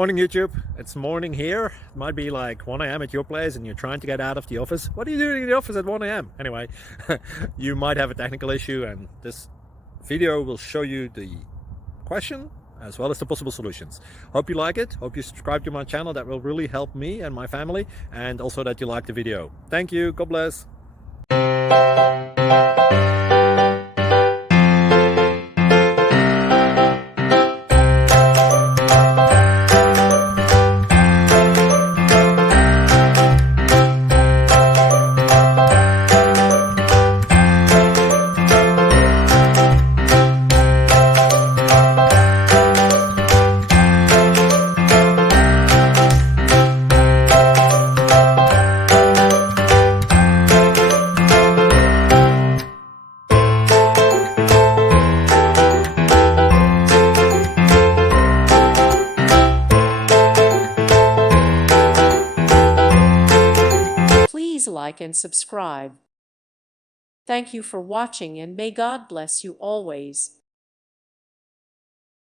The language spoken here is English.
Morning YouTube, it's morning here. It might be like 1 a.m. at your place and you're trying to get out of the office. What are you doing in the office at 1 a.m.? Anyway, you might have a technical issue and this video will show you the question as well as the possible solutions. Hope you like it, hope you subscribe to my channel. That will really help me and my family, and also that you like the video. Thank you, God bless. Please like and subscribe. Thank you for watching, and may God bless you always.